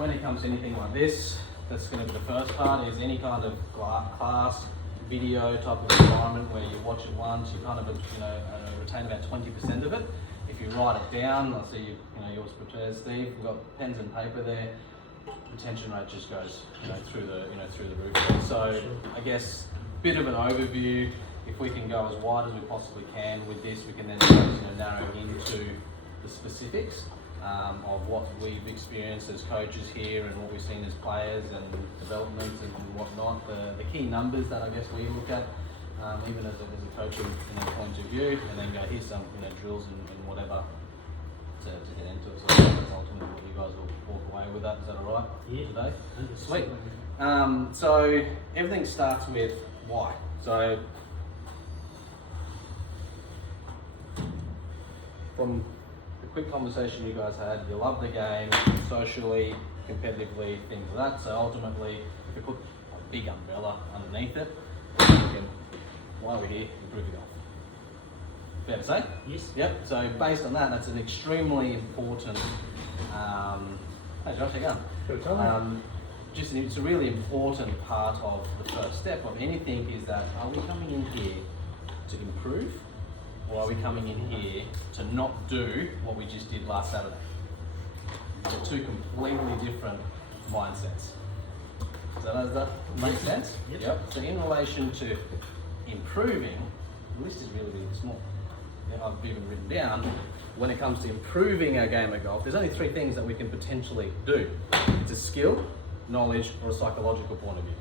when it comes to anything like this, that's going to be the first part, is any kind of class, video type of environment where you watch it once, you kind of retain about 20% of it. If you write it down, I see yours prepared, Steve. We've got pens and paper there. Retention rate just goes through the roof. So I guess bit of an overview. If we can go as wide as we possibly can with this, we can then narrow into the specifics of what we've experienced as coaches here and what we've seen as players and developments and whatnot. The key numbers that I guess we look at, even as a coaching point of view, and then go here's some drills and whatever to get into it. So that's ultimately what you guys will walk away with that. Is that all right? Yeah. Today? Sweet. So everything starts with why. So from the quick conversation you guys had, you love the game, socially, competitively, things like that. So ultimately, if you put a big umbrella underneath it, why are we here? Improve your golf. Fair to say? Yes. Yep. So based on that, that's an extremely important. Hey Josh, how you going? It's a really important part of the first step of anything is that are we coming in here to improve, or are we coming in here to not do what we just did last Saturday? They're two completely different mindsets. Does that make sense? Yep. So in relation to improving, the list is really, really small. I've even written down, when it comes to improving our game of golf, there's only three things that we can potentially do. It's a skill, knowledge, or a psychological point of view.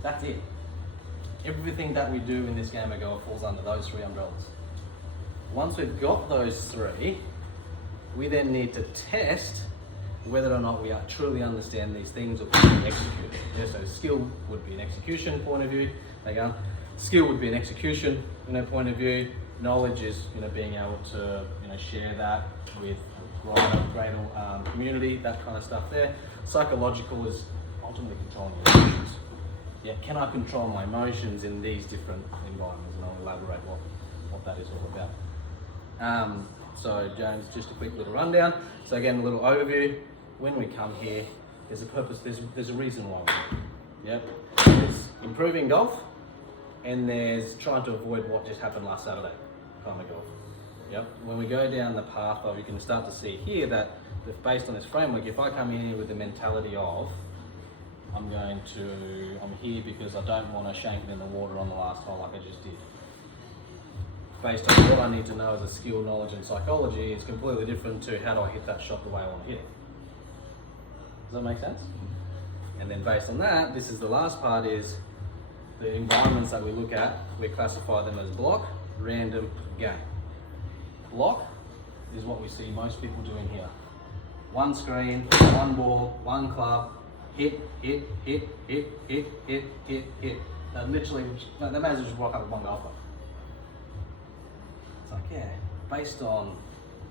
That's it. Everything that we do in this game of golf falls under those three umbrellas. Once we've got those three, we then need to test whether or not we truly understand these things or can execute it. Yeah, so skill would be an execution point of view. There you go. Skill would be an execution point of view. Knowledge is being able to share that with a greater community, that kind of stuff there. Psychological is ultimately controlling your emotions. Yeah, can I control my emotions in these different environments? And I'll elaborate what that is all about. So James, just a quick little rundown. So again, a little overview. When we come here, there's a purpose, there's a reason why we're here. Yep. There's improving golf, and there's trying to avoid what just happened last Saturday, kind of golf. Yep. When we go down the path of, you can start to see here that based on this framework, if I come in here with the mentality of, I'm here because I don't want to shank it in the water on the last hole like I just did. Based on what I need to know as a skill, knowledge and psychology, it's completely different to how do I hit that shot the way I want to hit it. Does that make sense? And then based on that, this is the last part, is the environments that we look at, we classify them as block, random, game. Block is what we see most people doing here. One screen, one ball, one club, hit. They literally, they may as well just walk up with one golf club. It's like, yeah, based on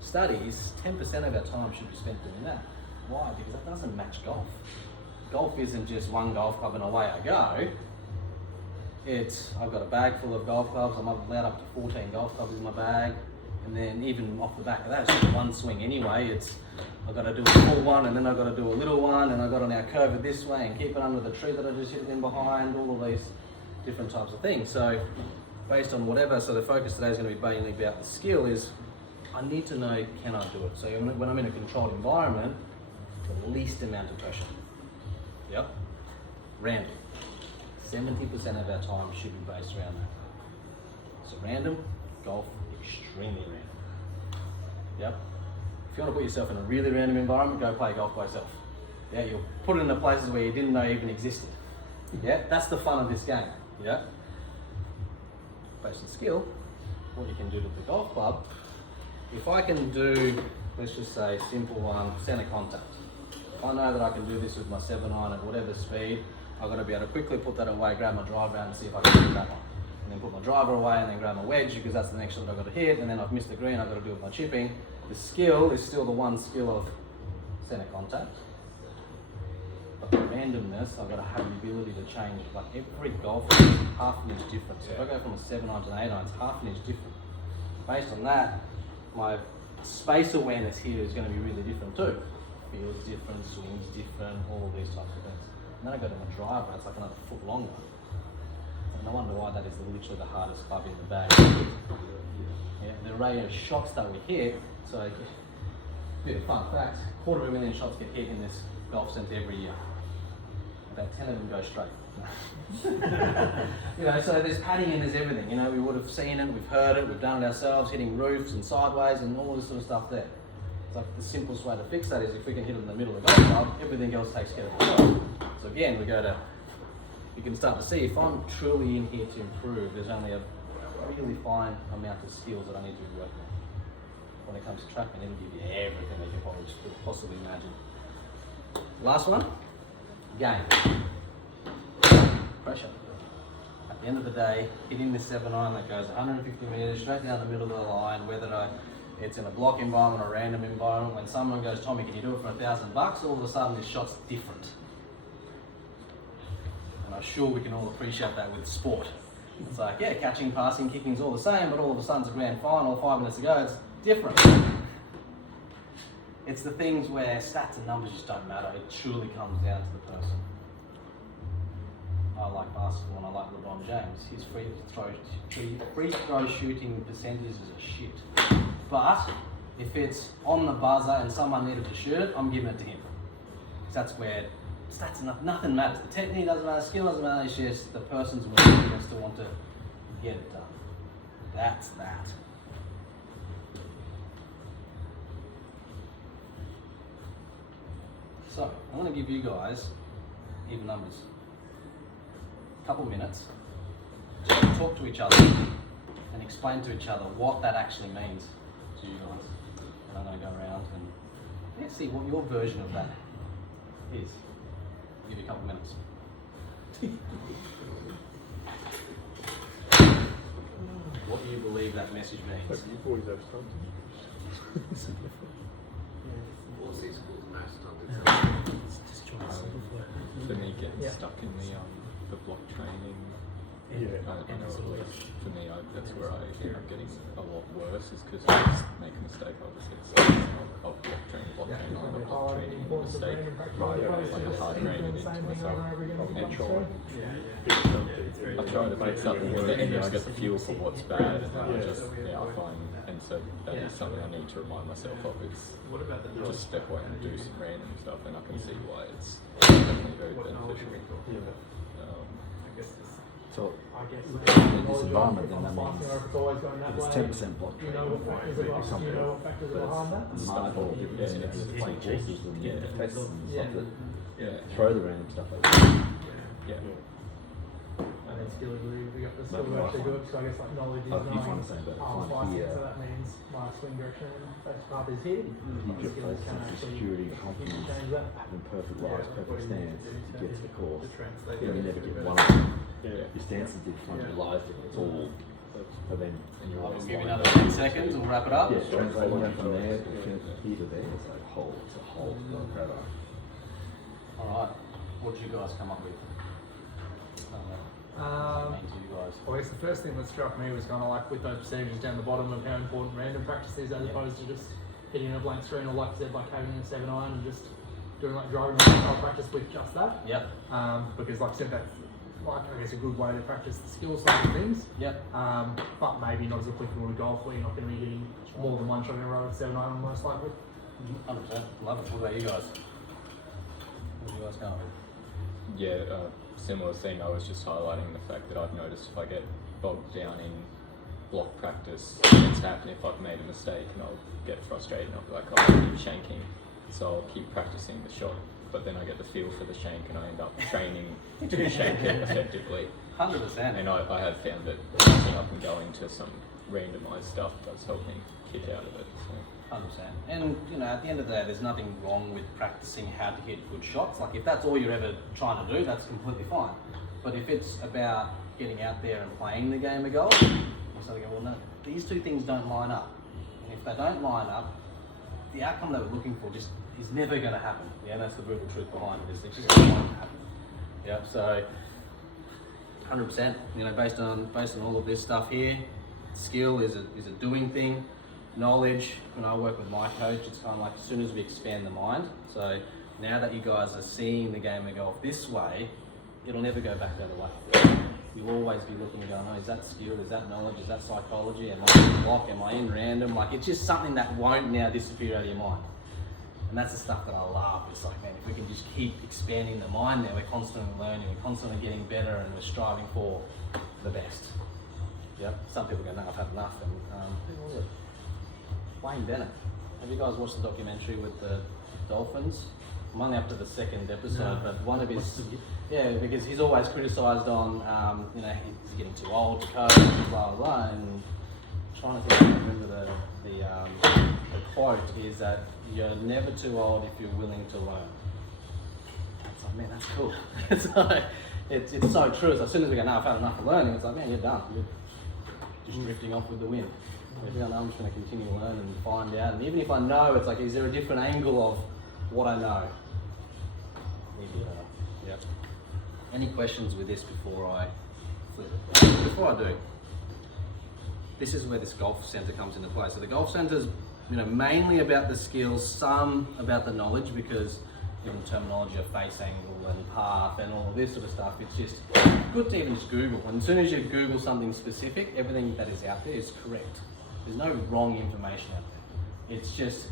studies, 10% of our time should be spent doing that. Why? Because that doesn't match golf. Golf isn't just one golf club and away I go. I've got a bag full of golf clubs. I'm allowed up to 14 golf clubs in my bag. And then even off the back of that, it's just one swing anyway. I've got to do a full one, and then I've got to do a little one, and I've got to now curve it this way and keep it under the tree that I just hit in behind, all of these different types of things. So based on whatever, so the focus today is going to be mainly about the skill is, I need to know, can I do it? So when I'm in a controlled environment, the least amount of pressure. Yep. Random. 70% of our time should be based around that. So random, golf, extremely random. Yep. If you want to put yourself in a really random environment, go play golf by yourself. Yeah, you'll put it in the places where you didn't know even existed. Yeah, that's the fun of this game. Yeah. Based on skill, what you can do with the golf club, if I can do, let's just say, simple one, center contact. If I know that I can do this with my 7-iron at whatever speed, I've got to be able to quickly put that away, grab my driver out and see if I can do that one. And then put my driver away and then grab my wedge because that's the next shot I've got to hit, and then I've missed the green, I've got to do with my chipping. The skill is still the one skill of center contact. But the randomness, I've got to have the ability to change. Like every golf is half an inch different. So if I go from a 7-iron to an 8-iron, it's half an inch different. Based on that, my space awareness here is going to be really different too. feels different, swings different, all of these types of things. And then I go to my driver, it's like another foot longer. And I wonder why that is literally the hardest club in the bag. Yeah, the array of shots that we hit, so a bit of fun fact, 250,000 shots get hit in this golf centre every year. About 10 of them go straight. You know, so there's padding and there's everything. You know, we would have seen it, we've heard it, we've done it ourselves, hitting roofs and sideways and all this sort of stuff there. It's like the simplest way to fix that is if we can hit it in the middle of the golf club, everything else takes care of itself. So again, we go to, you can start to see if I'm truly in here to improve, there's only a really fine amount of skills that I need to be working on. When it comes to trackman, it'll give you everything that you could possibly imagine. Last one, game. Pressure. At the end of the day, hitting this 7-iron that goes 150 metres straight down the middle of the line, whether it's in a block environment or a random environment, when someone goes, Tommy, can you do it for $1,000? All of a sudden this shot's different. And I'm sure we can all appreciate that with sport. It's like, yeah, catching, passing, kicking's all the same, but all of a sudden it's a grand final, 5 minutes ago, it's different. It's the things where stats and numbers just don't matter. It truly comes down to the person. I like basketball and I like LeBron James. His free throw shooting percentages is a shit. But if it's on the buzzer and someone needed to shoot it, I'm giving it to him. Because that's where stats and nothing matters. The technique doesn't matter, skill doesn't matter, it's just the person's willingness to want to get it done. That's that. So, I'm going to give you guys even numbers. A couple minutes, just to talk to each other and explain to each other what that actually means to you guys. And I'm going to go around and see what your version of that is. I'll give you a couple minutes. What do you believe that message means? But you boys have something. For me, getting stuck in the block training, for me, that's where I end up getting a lot worse, is because I just make a mistake. Obviously, of block training, I'm not just training a mistake, like a hard training into myself. And I try to fix something, and then I get the feel for what's bad, and then I find, and so that is something I need to remind myself of, is just step away and do some random stuff, and I can see why it's definitely very beneficial. So, in this environment, then that means it's 10% block training or something. But marginal difference is playing horses and tests and stuff that throw the random stuff like that. Yeah. And then skill ability, we got the skill to actually do it, so I guess like knowledge is You find the same, but so that means my swing direction best path is here. huge place of security and confidence, having perfect lies, perfect stance to get to the course. You never get one of them. Your stance is different, your lies different, it's all. But then We'll give you another 10 seconds, we'll wrap it up. yeah, translating that from there to there, it's like whole, it's a whole forever. Alright, what did you guys come up with? What does it mean to you guys? I guess the first thing that struck me was kind of like with those percentages down the bottom of how important random practice is, as opposed to just hitting a blank screen, or like I said, like having a 7-iron and just doing like driving style practice with just that. Yep. Because like I said, that's like I guess a good way to practice the skill side of things. Yep. But maybe not as applicable to golf, where you're not going to be hitting more than one shot in a row with 7-iron most likely. 100%. Love it. What about you guys? What do you guys come up with? Yeah, similar thing. I was just highlighting the fact that I've noticed if I get bogged down in block practice, it's happening. If I've made a mistake, and I'll get frustrated, and I'll be like, oh, I keep shanking, so I'll keep practicing the shot. But then I get the feel for the shank, and I end up training to shank it effectively. 100%. And I have found that mixing up and going to some randomised stuff does help me kick out of it. So. 100%. And you know, at the end of the day, there's nothing wrong with practicing how to hit good shots. Like if that's all you're ever trying to do, that's completely fine. But if it's about getting out there and playing the game of golf, you start to go, well, no, these two things don't line up. And if they don't line up, the outcome that we're looking for just is never going to happen. Yeah, that's the brutal truth behind it. It's just not going to happen. Yeah, so 100%. You know, based on all of this stuff here, skill is a doing thing. knowledge, when I work with my coach, it's kind of like as soon as we expand the mind. So now that you guys are seeing the game of golf this way, it'll never go back the other way. You'll always be looking and going, oh, is that skill, is that knowledge, is that psychology, am I in block, am I in random? Like, it's just something that won't now disappear out of your mind. And that's the stuff that I love. It's like, man, if we can just keep expanding the mind there, we're constantly learning, we're constantly getting better, and we're striving for the best. Yep. Some people go, no, I've had enough. And who was it? Wayne Bennett. Have you guys watched the documentary with the Dolphins? I'm only up to the second episode, but one of his, because he's always criticised on, he's getting too old to coach, blah, blah, blah, and I'm trying to think, I remember the quote is that you're never too old if you're willing to learn. It's like, man, that's cool. it's so true. So as soon as we go, no, I've had enough of learning, it's like, man, you're done. You're just drifting off with the wind. If you go, no, I'm just going to continue to learn and find out. And even if I know, it's like, is there a different angle of what I know? Yep. Any questions with this before I flip it? Before I do, this is where this golf centre comes into play. So the golf centre's mainly about the skills, some about the knowledge, because even terminology of face angle and path and all of this sort of stuff, it's just good to even just Google. And as soon as you Google something specific, everything that is out there is correct. There's no wrong information out there. It's just,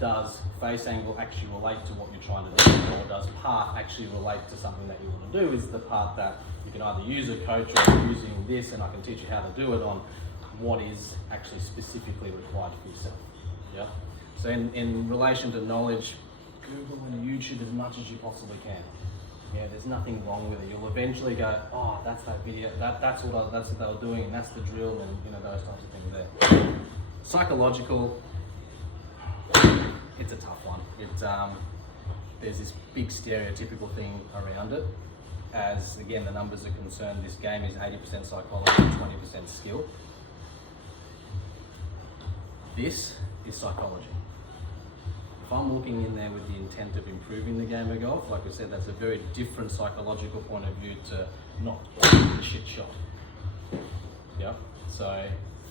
does face angle actually relate to what you're trying to do, or does path actually relate to something that you want to do? Is the part that you can either use a coach or using this, and I can teach you how to do it, on what is actually specifically required for yourself. Yeah. So in relation to knowledge, Google and YouTube as much as you possibly can. Yeah, there's nothing wrong with it. You'll eventually go, oh, that's that video, that's what they were doing, and that's the drill, and those types of things there. Psychological, it's a tough one. There's this big stereotypical thing around it. As again, the numbers are concerned, this game is 80% psychology, 20% skill. This is psychology. If I'm looking in there with the intent of improving the game of golf, like I said, that's a very different psychological point of view to not a shit shot. Yeah. So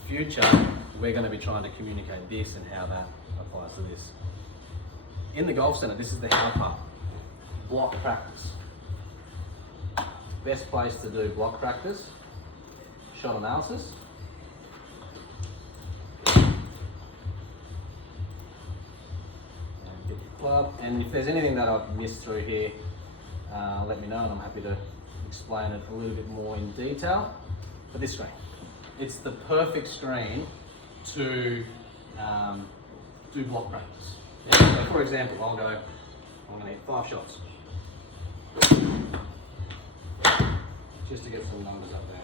future, we're going to be trying to communicate this and how that applies to this. In the golf centre, this is the how part. Block practice. Best place to do block practice, shot analysis. Club, and if there's anything that I've missed through here, let me know, and I'm happy to explain it a little bit more in detail. But this screen, it's the perfect screen to do block practice. Yeah, so for example, I'm going to hit 5 shots just to get some numbers up there.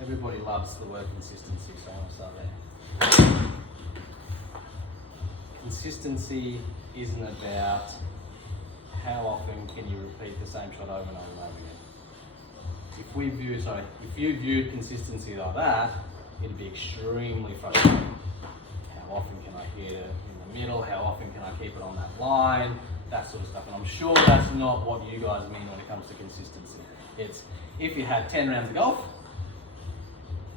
Everybody loves the word consistency, so I want to start there. Consistency isn't about how often can you repeat the same shot over and over and over again. If you viewed consistency like that, it'd be extremely frustrating. How often can I hit it in the middle? How often can I keep it on that line? That sort of stuff. And I'm sure that's not what you guys mean when it comes to consistency. It's, if you had 10 rounds of golf,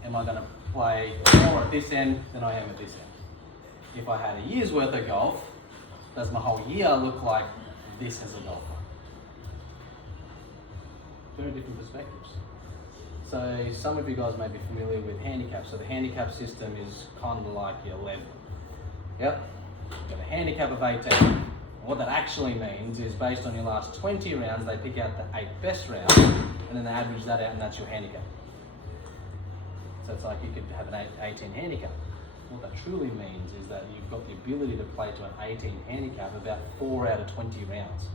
am I going to play more at this end than I am at this end? If I had a year's worth of golf, does my whole year look like this as a golfer? Very different perspectives. So some of you guys may be familiar with handicap. So the handicap system is kind of like your level. Yep. You've got a handicap of 18. And what that actually means is based on your last 20 rounds, they pick out the 8 best rounds, and then they average that out, and that's your handicap. So it's like you could have an 18 handicap. What that truly means is that you've got the ability to play to an 18 handicap about 4 out of 20 rounds.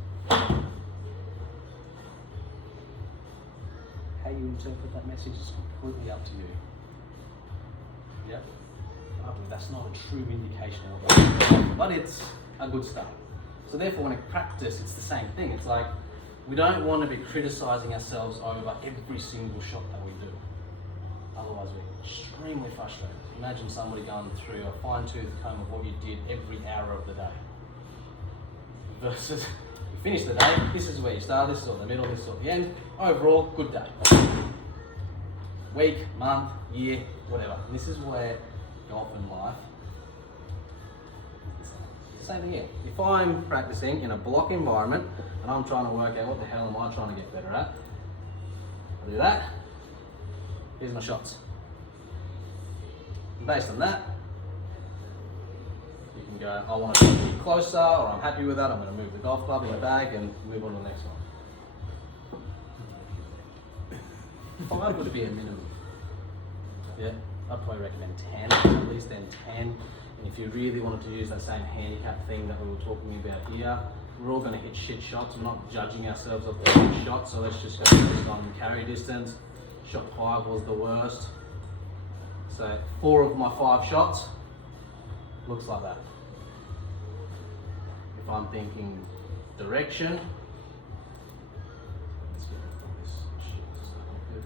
How you interpret that message is completely up to you. Yep. I believe that's not a true indication of what, but it's a good start. So therefore, when we practice, it's the same thing. It's like we don't want to be criticizing ourselves over every single shot that we do. Otherwise, we're extremely frustrated. Imagine somebody going through a fine-tooth comb of what you did every hour of the day. Versus, you finish the day, this is where you start, this is at the middle, this is at the end. Overall, good day. Week, month, year, whatever. And this is where golf and life, it's the same thing here. If I'm practicing in a block environment and I'm trying to work out what the hell am I trying to get better at, I do that. Here's my shots. And based on that, you can go, I want to be closer, or I'm happy with that, I'm going to move the golf club in the bag and move on to the next one. 5 would be a minimum. Yeah, I'd probably recommend 10, at least then 10. And if you really wanted to use that same handicap thing that we were talking about here, we're all going to hit shit shots. We're not judging ourselves off the shit shots, so let's just go based on carry distance. Shot 5 was the worst. So 4 of my 5 shots looks like that. If I'm thinking direction, let's get rid of this shit. It's not good.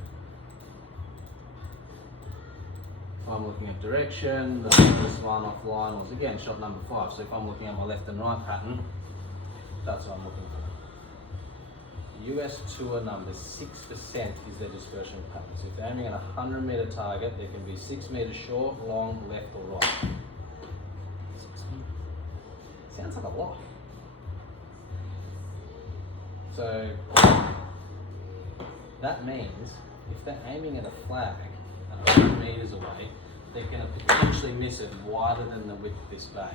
If I'm looking at direction, the first one offline was again shot number 5. So if I'm looking at my left and right pattern, that's what I'm looking for. US Tour numbers, 6% is their dispersion pattern. So if they're aiming at a 100 metre target, there can be 6 metres short, long, left or right. 6 metres. Sounds like a lot. So that means if they're aiming at a flag at 100 metres away, they're going to potentially miss it wider than the width of this bay.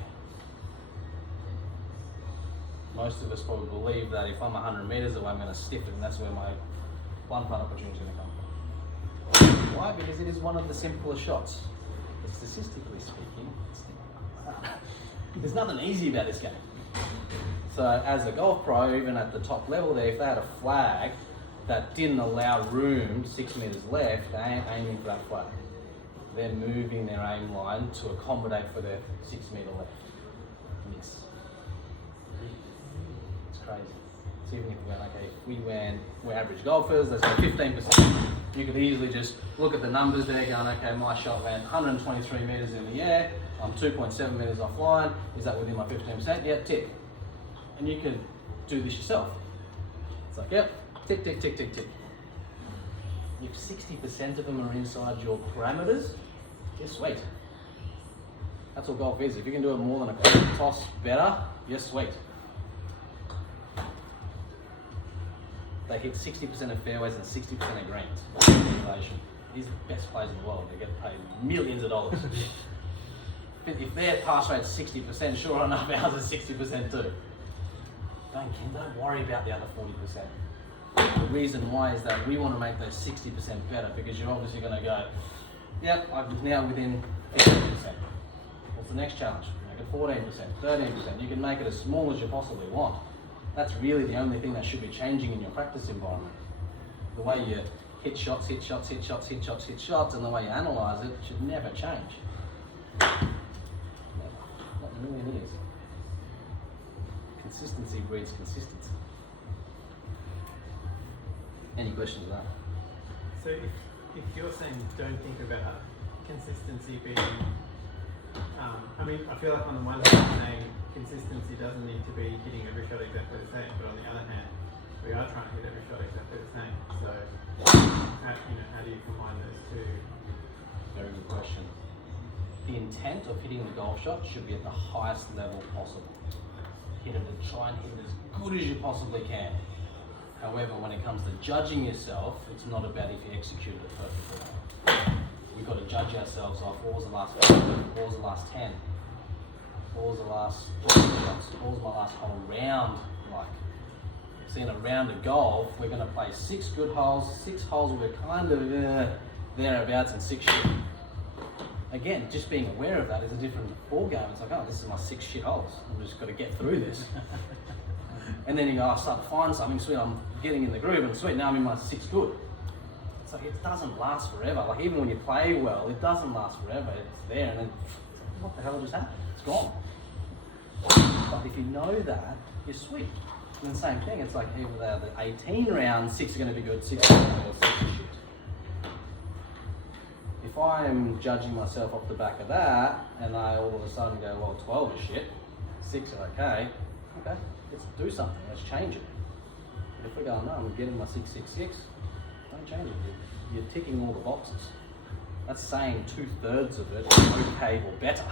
Most of us probably believe that if I'm 100 metres away, I'm going to stiff it, and that's where my one putt opportunity is going to come from. Why? Because it is one of the simpler shots. But statistically speaking, there's nothing easy about this game. So as a golf pro, even at the top level there, if they had a flag that didn't allow room 6 metres left, they ain't aiming for that flag. They're moving their aim line to accommodate for their 6 metre left. Miss. Crazy. So even if we went, okay, if we went, we're average golfers, let's go 15%. You could easily just look at the numbers there going, okay, my shot went 123 metres in the air, I'm 2.7 metres offline, is that within my 15%? Yeah, tick. And you can do this yourself. It's like, yep, tick, tick, tick, tick, tick. If 60% of them are inside your parameters, you're sweet. That's all golf is. If you can do it more than a quarter toss better, you're sweet. They hit 60% of fairways and 60% of greens. These are the best players in the world. They get paid millions of dollars. If their pass rate's 60%, sure enough, ours is 60% too. Don't worry about the other 40%. The reason why is that we want to make those 60% better, because you're obviously going to go, yep, I'm now within 15%. What's the next challenge? Make it 14%, 13%. You can make it as small as you possibly want. That's really the only thing that should be changing in your practice environment. The way you hit shots, hit shots, hit shots, hit shots, hit shots, and the way you analyse it should never change. Never. Not in a million years. Consistency breeds consistency. Any questions on that? So if you're saying don't think about consistency being, I feel like on the one hand you're saying consistency doesn't need to be hitting every shot exactly the same, but on the other hand, we are trying to hit every shot exactly the same. So, how do you combine those two? Very good question. The intent of hitting the golf shot should be at the highest level possible. Hit it and try and hit it as good as you possibly can. However, when it comes to judging yourself, it's not about if you execute it perfectly. We've got to judge ourselves off what was the last 5, what was the last 10, what was the last 20 shots, what was my last whole round like. See, in a round of golf, we're going to play 6 good holes, 6 holes where we're kind of thereabouts, and 6 shit. Again, just being aware of that is a different ball game. It's like, oh, this is my 6 shit holes. I've just got to get through this. And then you go, I start to find something, sweet, I'm getting in the groove, and sweet, now I'm in my 6 good. It's like, it doesn't last forever. Like, even when you play well, it doesn't last forever. It's there, and then, what the hell just happened? It's gone. But if you know that, you're sweet. And the same thing, it's like even though the 18 rounds, 6 are going to be good, 6 are going to be good, 6 are shit. If I'm judging myself off the back of that, and I all of a sudden go, well, 12 is shit, 6 are okay, let's do something, let's change it. But if we go, no, I'm getting my 666, don't change it. You're ticking all the boxes. That's saying 2/3 of it is okay or better.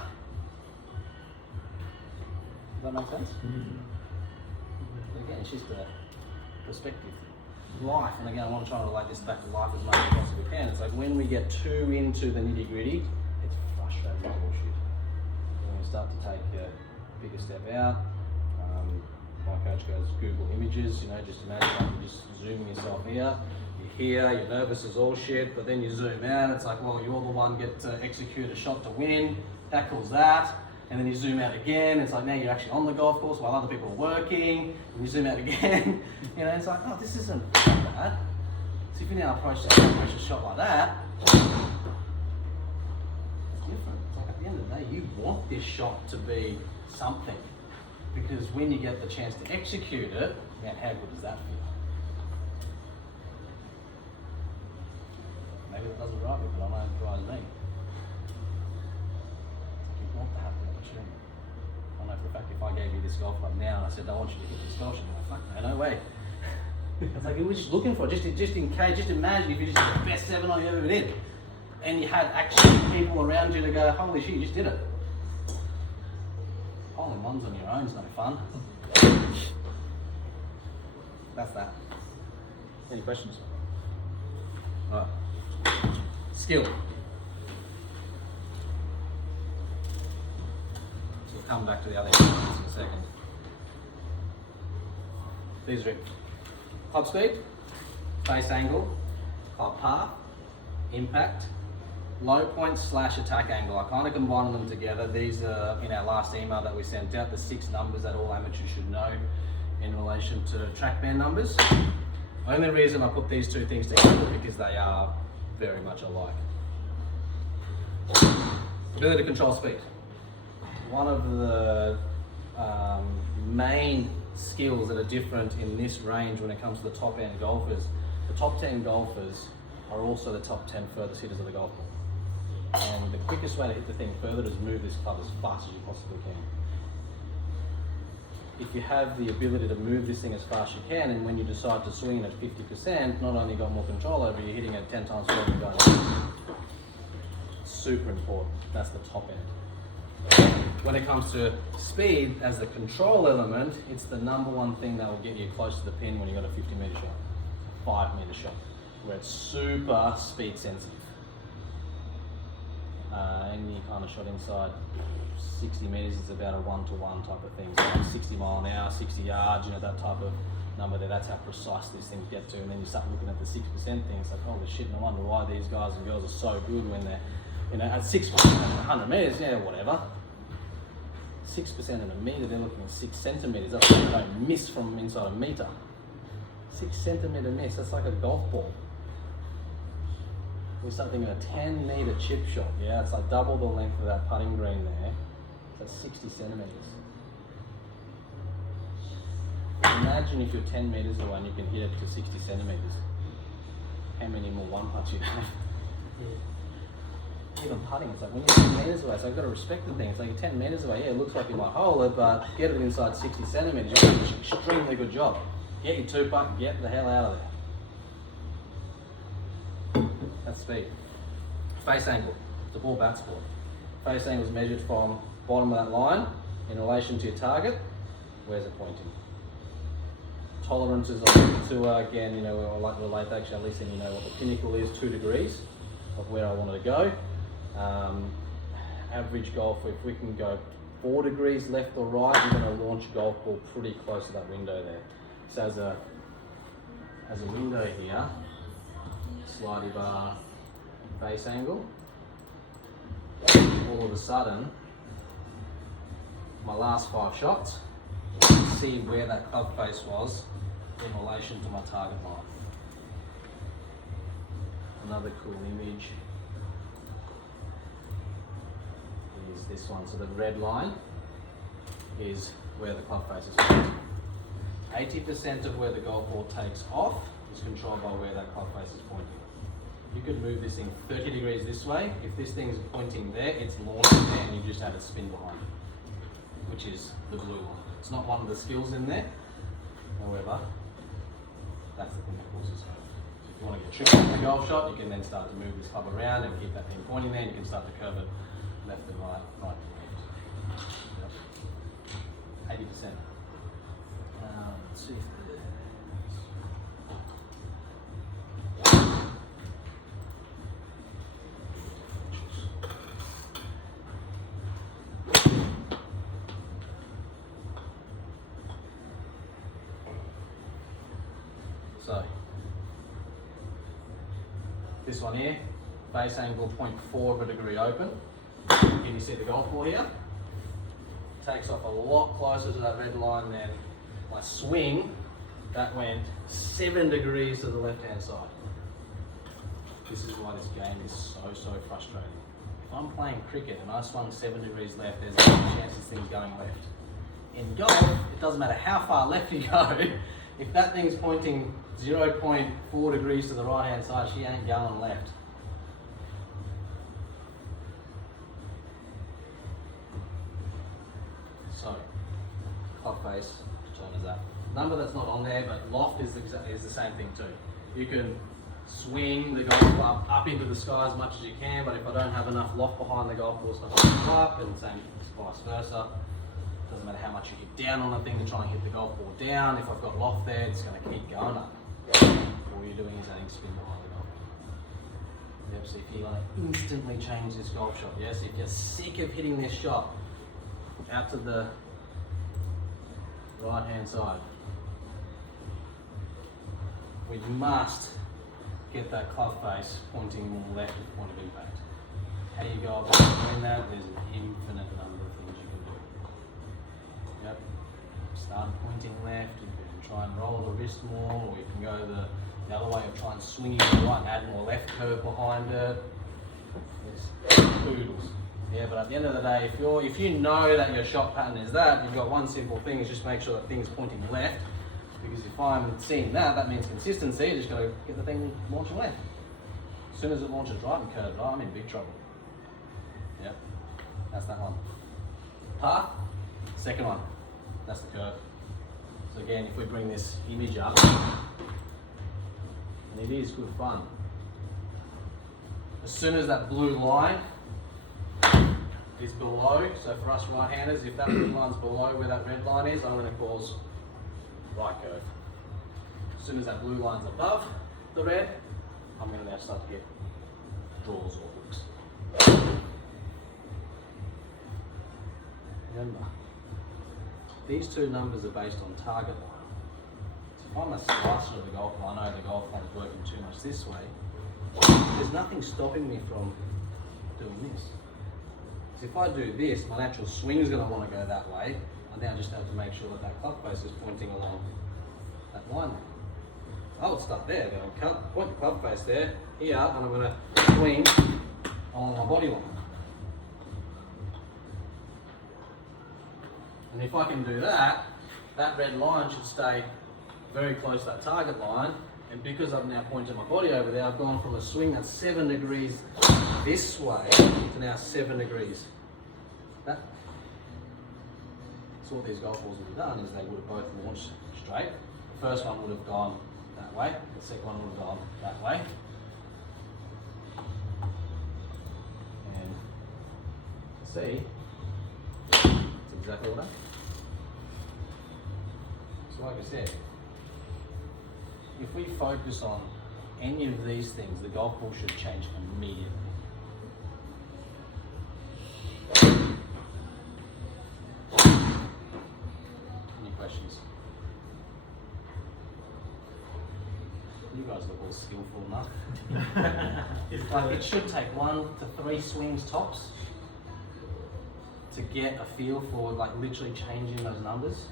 Does that make sense? Again, it's just a perspective. Life, and again, I want to try and relate this back to life as much as I possibly can. It's like when we get too into the nitty gritty, it's frustrating bullshit. When we start to take a bigger step out, my coach goes, Google images, just imagine like you're just zooming yourself here. You're here, you're nervous as all shit, but then you zoom out, it's like, well, you're the one get to execute a shot to win, tackles that. And then you zoom out again, it's like now you're actually on the golf course while other people are working, and you zoom out again, it's like, oh, this isn't bad. So if you now approach a shot like that, it's different. It's like at the end of the day, you want this shot to be something. Because when you get the chance to execute it, man, how good does that feel? Maybe it doesn't drive you, but I know it drives me. You want to have the opportunity. I know for a fact if I gave you this golf club now and I said, I want you to hit this golf shot, you're like, fuck no way. It's like, we were just looking for it, just in case, just imagine if you just did the best 7 I ever did. And you had actually people around you to go, holy shit, you just did it. Holding ones on your own is no fun. That's that. Any questions? Right. Skill. So we'll come back to the other elements in a second. These are it. Club speed, face angle, club path, impact, low point / attack angle. I kind of combine them together. These are in our last email that we sent out, the 6 numbers that all amateurs should know in relation to TrackMan numbers. The only reason I put these 2 things together because they are very much alike. Ability to control speed. One of the main skills that are different in this range when it comes to the top end golfers. The top 10 golfers are also the top 10 furthest hitters of the golf ball. And the quickest way to hit the thing further is move this club as fast as you possibly can. If you have the ability to move this thing as fast as you can, and when you decide to swing it at 50%, not only got more control over it, you're hitting it 10 times further than going. Super important. That's the top end. When it comes to speed as the control element, it's the number one thing that will get you close to the pin when you've got a 50-meter shot, a 5-meter shot, where it's super speed sensitive. Any kind of shot inside 60 meters is about a 1-to-1 type of thing. So 60 mile an hour, 60 yards, that type of number there, that's how precise these things get to. And then you start looking at the 6% thing, it's like, holy shit, no wonder why these guys and girls are so good when they're, at 6, 100 meters, yeah, whatever. 6% in a meter, they're looking at 6 centimeters. That's like you don't miss from inside a meter. 6 centimeter miss, that's like a golf ball. We start thinking a 10-meter chip shot, yeah, it's like double the length of that putting green there. That's 60 centimeters. Imagine if you're 10 meters away and you can hit it to 60 centimeters. How many more one putts you have? Even putting, it's like when you're 10 meters away, so I've got to respect the thing. It's like you're 10 meters away, yeah, it looks like you might hole it, but get it inside 60 centimeters, you're doing an extremely good job. Get your 2-putt and get the hell out of there. That's speed. Face angle. It's a ball bat sport. Face angle is measured from bottom of that line in relation to your target. Where's it pointing? Tolerances to again, I like to relate that actually, at least then you know what the pinnacle is, 2 degrees of where I wanted to go. Average golfer, if we can go 4 degrees left or right, you're going to launch a golf ball pretty close to that window there. So as a window here, slidey bar face angle, all of a sudden, my last 5 shots, see where that club face was in relation to my target line. Another cool image is this one. So the red line is where the club face is. 80% of where the golf ball takes off is controlled by where that club face is pointing. You could move this thing 30 degrees this way. If this thing's pointing there, it's launching there, and you just add a spin behind it, which is the blue line. It's not one of the skills in there. However, that's the thing that causes it. So if you want to get tricky with the golf shot, you can then start to move this club around and keep that thing pointing there, and you can start to curve it left and right, right and left. Yep. 80%. Let's see if there's... So, this one here, face angle 0.4 of a degree open. Can you see the golf ball here? Takes off a lot closer to that red line than my swing. That went 7 degrees to the left hand side. This is why this game is so frustrating. If I'm playing cricket and I swung 7 degrees left, there's a chance this thing's going left. In golf, it doesn't matter how far left you go, if that thing's pointing 0.4 degrees to the right hand side, she ain't going left. So, club face, same as that. Number that's not on there, but loft is the same thing too. You can swing the golf club up into the sky as much as you can, but if I don't have enough loft behind the golf ball to hold it up, and same vice versa. Doesn't matter how much you hit down on the thing to try and hit the golf ball down. If I've got loft there, it's going to keep going up. All you're doing is adding spin behind the golf ball. Yep, so if you want to instantly change this golf shot, yes, if you're sick of hitting this shot out to the right hand side, we must get that club face pointing more left at point of impact. How you go about doing that, there's an infinite number of things you can do. Yep. Start pointing left, you can try and roll the wrist more, or you can go the other way of trying swinging to the right and add more left curve behind it. There's poodles. Yeah, but at the end of the day, if you know that your shot pattern is that, you've got one simple thing, is just make sure that thing's pointing left. Because if I'm seeing that, that means consistency. You just got to get the thing launching left. As soon as it launches right and curved right, I'm in big trouble. Yep, that's that one. Path, second one. That's the curve. So again, if we bring this image up, and it is good fun. As soon as that blue line is below, so for us right-handers, if that blue line's below where that red line is, I'm going to cause right curve. As soon as that blue line's above the red, I'm going to now start to get draws or hooks. Remember, these two numbers are based on target line. So if I'm a slicer of the golf ball, I know the golf ball is working too much this way, there's nothing stopping me from doing this. So if I do this, my natural swing is going to want to go that way. I now just have to make sure that that club face is pointing along that line there. I'll start there, then I'll point the club face there, here, and I'm going to swing along my body line. And if I can do that, that red line should stay very close to that target line, and because I've now pointed my body over there, I've gone from a swing that's 7 degrees this way to now 7 degrees that way. So what these golf balls would have done is they would have both launched straight. The first one would have gone that way, the second one would have gone that way. And see, it's exactly what happened. So like I said, if we focus on any of these things, the golf ball should change immediately. Any questions? You guys look all skillful enough. Like it should take 1 to 3 swings tops to get a feel for like literally changing those numbers.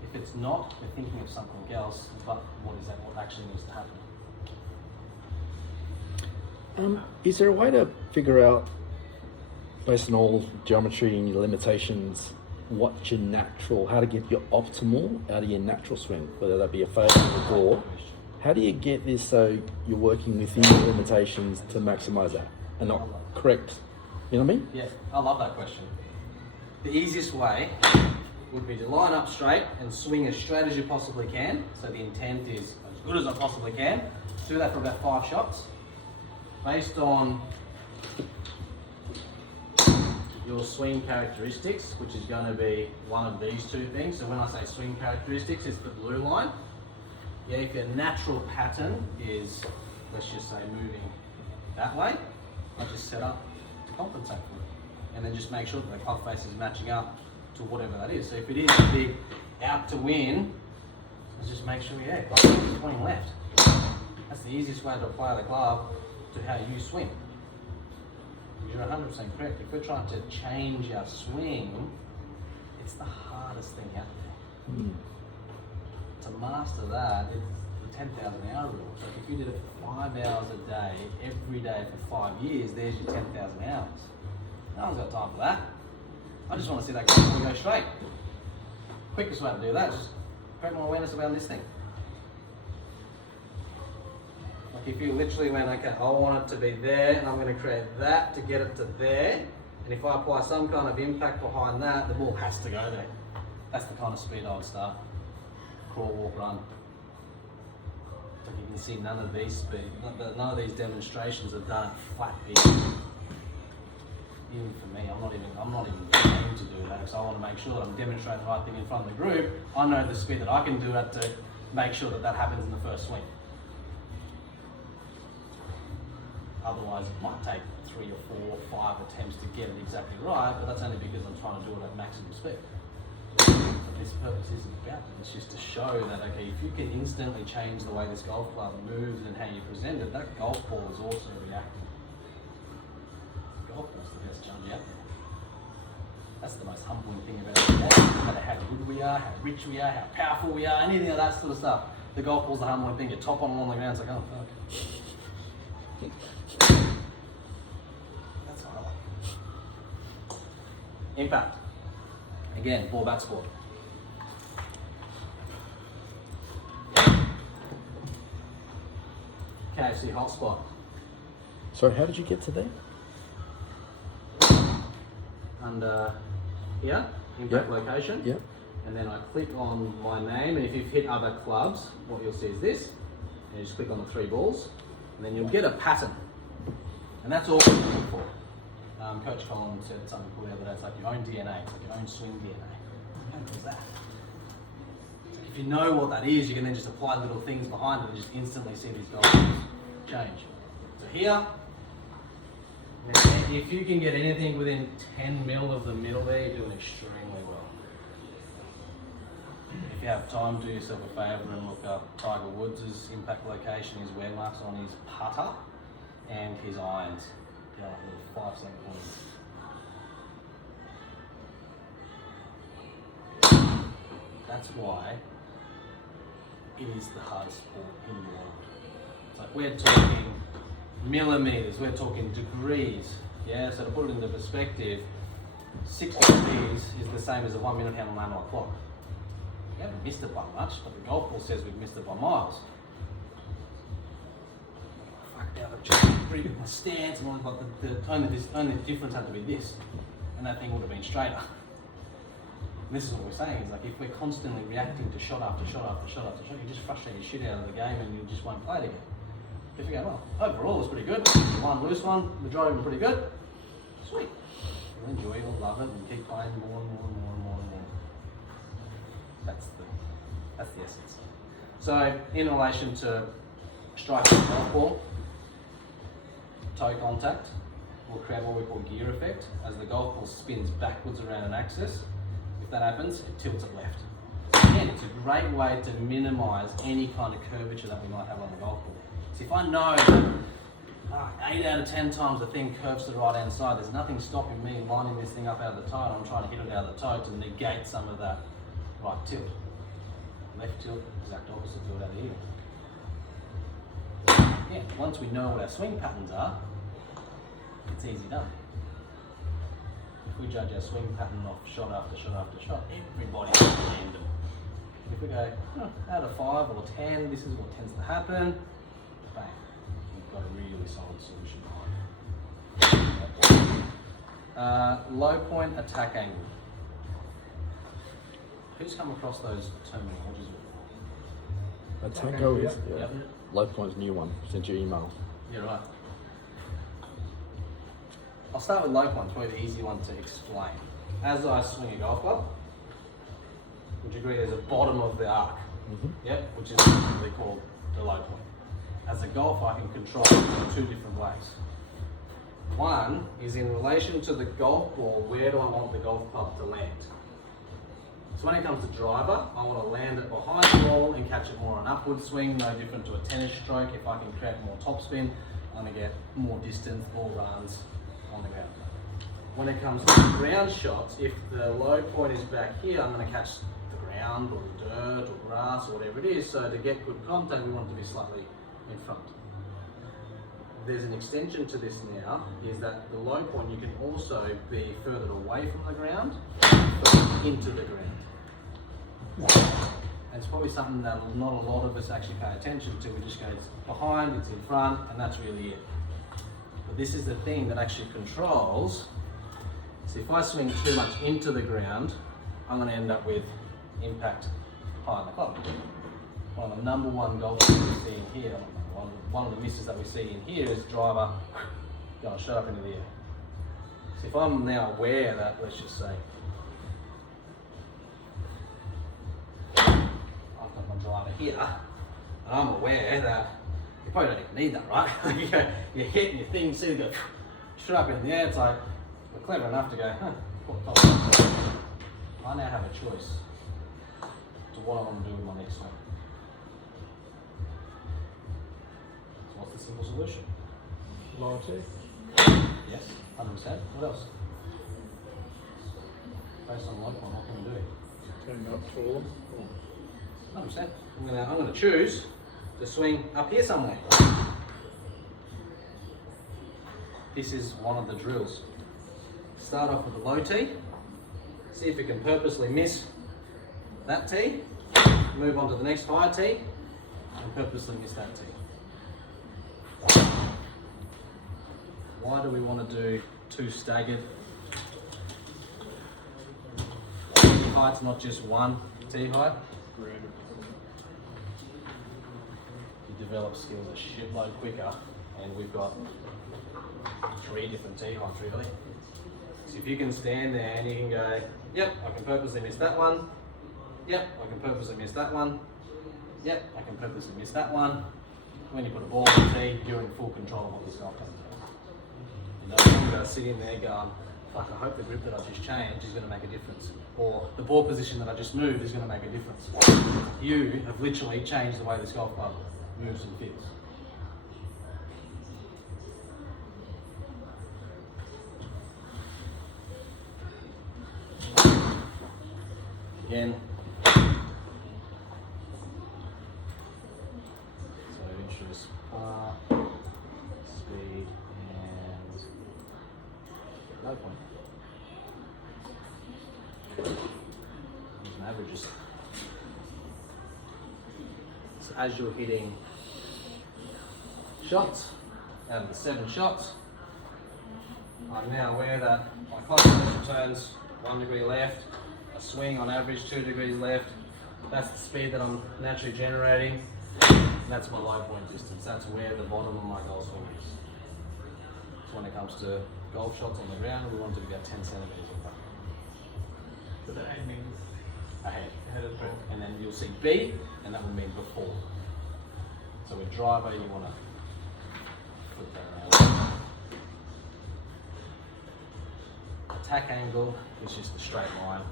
If it's not, we're thinking of something else, but what is that? What actually needs to happen? Is there a way to figure out, based on all geometry and your limitations, what's your natural, how to get your optimal out of your natural swing, whether that be a fade or a draw. How do you get this so you're working within your limitations to maximise that and not correct? You know what I mean? Yeah, I love that question. The easiest way would be to line up straight and swing as straight as you possibly can. So the intent is as good as I possibly can. Do that for about 5 shots. Based on your swing characteristics, which is going to be one of these 2 things. So when I say swing characteristics, it's the blue line. Yeah, if your natural pattern is, let's just say, moving that way, I just set up to compensate for it. And then just make sure that the club face is matching up to whatever that is. So if it is a big out to win, let's just make sure, yeah, club face is pointing left. That's the easiest way to apply the club to how you swing. You're 100% correct. If we're trying to change our swing, it's the hardest thing out there. To master that, it's the 10,000 hour rule. So if you did it for 5 hours a day, every day for 5 years, there's your 10,000 hours. No one's got time for that. I just want to see that go straight. Quickest way to do that is just create more awareness around this thing. Like if you literally went, okay, I want it to be there, and I'm going to create that to get it to there, and if I apply some kind of impact behind that, the ball has to go there. That's the kind of speed I would start. Crawl, walk, run. Like you can see, none of these none of these demonstrations are done at flat beat. Even for me, I'm not even trying to do that because I want to make sure that I'm demonstrating the right thing in front of the group. I know the speed that I can do it to make sure that that happens in the first swing. Otherwise, it might take 3 or 4 or 5 attempts to get it exactly right, but that's only because I'm trying to do it at maximum speed. But this purpose isn't about it. It's just to show that, okay, if you can instantly change the way this golf club moves and how you present it, that golf ball is also reacting. Golf ball's the best judge out there. That's the most humbling thing about it. No matter how good we are, how rich we are, how powerful we are, anything of that sort of stuff. The golf ball's the humbling thing. You top on the ground, it's like, oh fuck. That's what I like. Impact. Again, ball bat sport. KFC hotspot. Sorry, how did you get to there? Under here, impact location. Yep. And then I click on my name, and if you've hit other clubs, what you'll see is this. And you just click on the 3 balls, and then you'll get a pattern. And that's all we're looking for. Coach Collins said something cool the other day, it's like your own DNA, it's like your own swing DNA. How cool is that? It's like if you know what that is, you can then just apply little things behind it and just instantly see these goals change. So here, if you can get anything within 10 mil of the middle there, you're doing extremely well. If you have time, do yourself a favour and look up Tiger Woods' impact location, his wear marks on his putter and his irons. Yeah, little 5-second points. That's why it is the hardest sport in the world. It's like we're talking millimeters, we're talking degrees. Yeah, so to put it into perspective, 60 degrees is the same as a 1 minute hand on an analog clock. We haven't missed it by much, but the golf ball says we've missed it by miles. Fuck, now I've just reading my stance and all, but the only difference had to be this, and that thing would have been straighter. And this is what we're saying, is like if we're constantly reacting to shot after shot after shot after shot, you just frustrate your shit out of the game and you just won't play it again. If you go, well, overall it's pretty good, one loose one, majority of them pretty good, sweet. You'll enjoy it, you'll love it, and keep playing more and more and more and more and more. That's the essence. So, in relation to striking the golf ball, toe contact will create what we call gear effect. As the golf ball spins backwards around an axis, if that happens, it tilts it left. So again, it's a great way to minimise any kind of curvature that we might have on the golf ball. So if I know 8 out of 10 times the thing curves to the right hand side, there's nothing stopping me lining this thing up out of the toe, and I'm trying to hit it out of the toe to negate some of that right tilt. Left tilt, exact opposite tilt out of here. Yeah, once we know what our swing patterns are, it's easy done. if we judge our swing pattern off shot after shot after shot, everybody's random. If we go out of 5 or 10, this is what tends to happen. Bang, we've got a really solid solution behind it. Low point attack angle. Who's come across those terminologies before? A tango is Yep. low point's new one since your email. You're right. I'll start with low point, probably the easy one to explain. As I swing a golf club, would you agree there's a bottom of the arc? Yep, which is typically called the low point. As a golfer, I can control it in 2 different ways. One is in relation to the golf ball, where do I want the golf club to land? So when it comes to driver, I want to land it behind the ball and catch it more on an upward swing, no different to a tennis stroke. If I can create more topspin, I'm going to get more distance, more runs on the ground. When it comes to ground shots, if the low point is back here, I'm going to catch the ground or the dirt or grass or whatever it is. So to get good contact, we want it to be slightly in front. There's an extension to this now, is that the low point you can also be further away from the ground, into the ground. And it's probably something that not a lot of us actually pay attention to. We just go, it's behind, it's in front, and that's really it. But this is the thing that actually controls. So if I swing too much into the ground, I'm going to end up with impact behind the club. One of the number one golf we see in here, one of the misses that we see in here is driver going straight up into the air. So if I'm now aware that, let's just say, I've got my driver here, and I'm aware that you probably don't even need that, right? you hit and your thing, you see it go straight up in the air. It's like, we're clever enough to go, what top? I now have a choice to what I want to do with my next swing. So what's the simple solution? Lower 2. Yes, 100%. What else? Based on low point, what can we do? Turn up taller. 100%. I'm going to choose to swing up here somewhere. This is one of the drills. Start off with a low tee. See if you can purposely miss that tee. Move on to the next higher tee and purposely miss that tee. Why do we want to do 2 staggered tee heights, not just 1 tee height? You develop skills a shitload quicker, and we've got 3 different tee heights really. So if you can stand there and you can go, yep, I can purposely miss that one. Yep, I can purposely miss that one. Yep, I can purposely miss that one. When you put a ball on the tee, you're in full control of what this golf comes does. You know, you're going to sit in there going, fuck, I hope the grip that I just changed is going to make a difference. Or the ball position that I just moved is going to make a difference. You have literally changed the way this golf club moves and feels. Again, so introduce par, speed, and low point. Use some averages. So as you're hitting shots, out of the 7 shots, I'm now aware that my club position turns 1 degree left, a swing on average 2 degrees left. That's the speed that I'm naturally generating. And that's my low point distance. That's where the bottom of my golf swing is. So when it comes to golf shots on the ground, we want it to be about 10 centimeters apart. So the A means Ahead. ahead of the ball. And then you'll see B, and that will mean before. So with driver, you want to flip that around. Attack angle is just a straight line.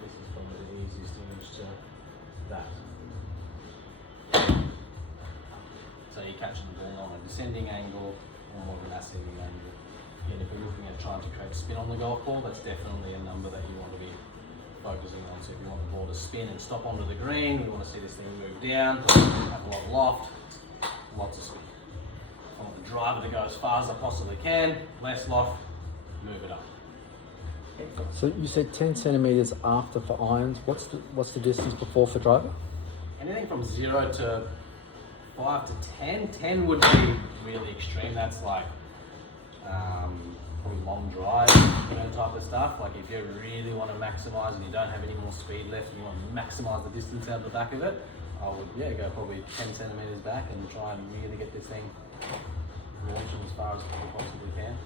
This is probably the easiest image to that. So you're catching the ball on a descending angle or more of an ascending angle. Again, if we're looking at trying to create spin on the golf ball, that's definitely a number that you want to be focusing on. So if you want the ball to spin and stop onto the green, we want to see this thing move down, have a lot of loft, lots of spin. I want the driver to go as far as I possibly can, less loft, move it up. So you said 10 centimeters after for irons. What's the distance before for driver? Anything from 0 to 5 to 10. 10 would be really extreme. That's like probably long drive, type of stuff. Like if you really want to maximise and you don't have any more speed left and you want to maximise the distance out the back of it, I would go probably 10 centimetres back and try and really get this thing launching as far as you possibly can.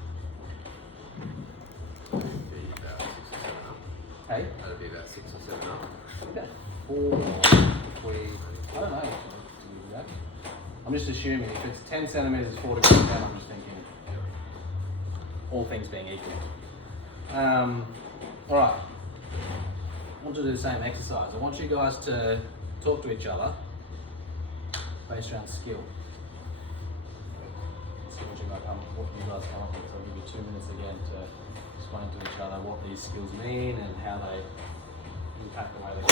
Hey? That'd be about 6 or 7 up. Okay. Or I don't know. I'm just assuming if it's 10 centimetres 4 degrees down, I'm just thinking all things being equal. Alright. I want to do the same exercise. I want you guys to talk to each other based around skill. See what you guys come up with. So I'll give you 2 minutes again to explain to each other what these skills mean and how they impact the way they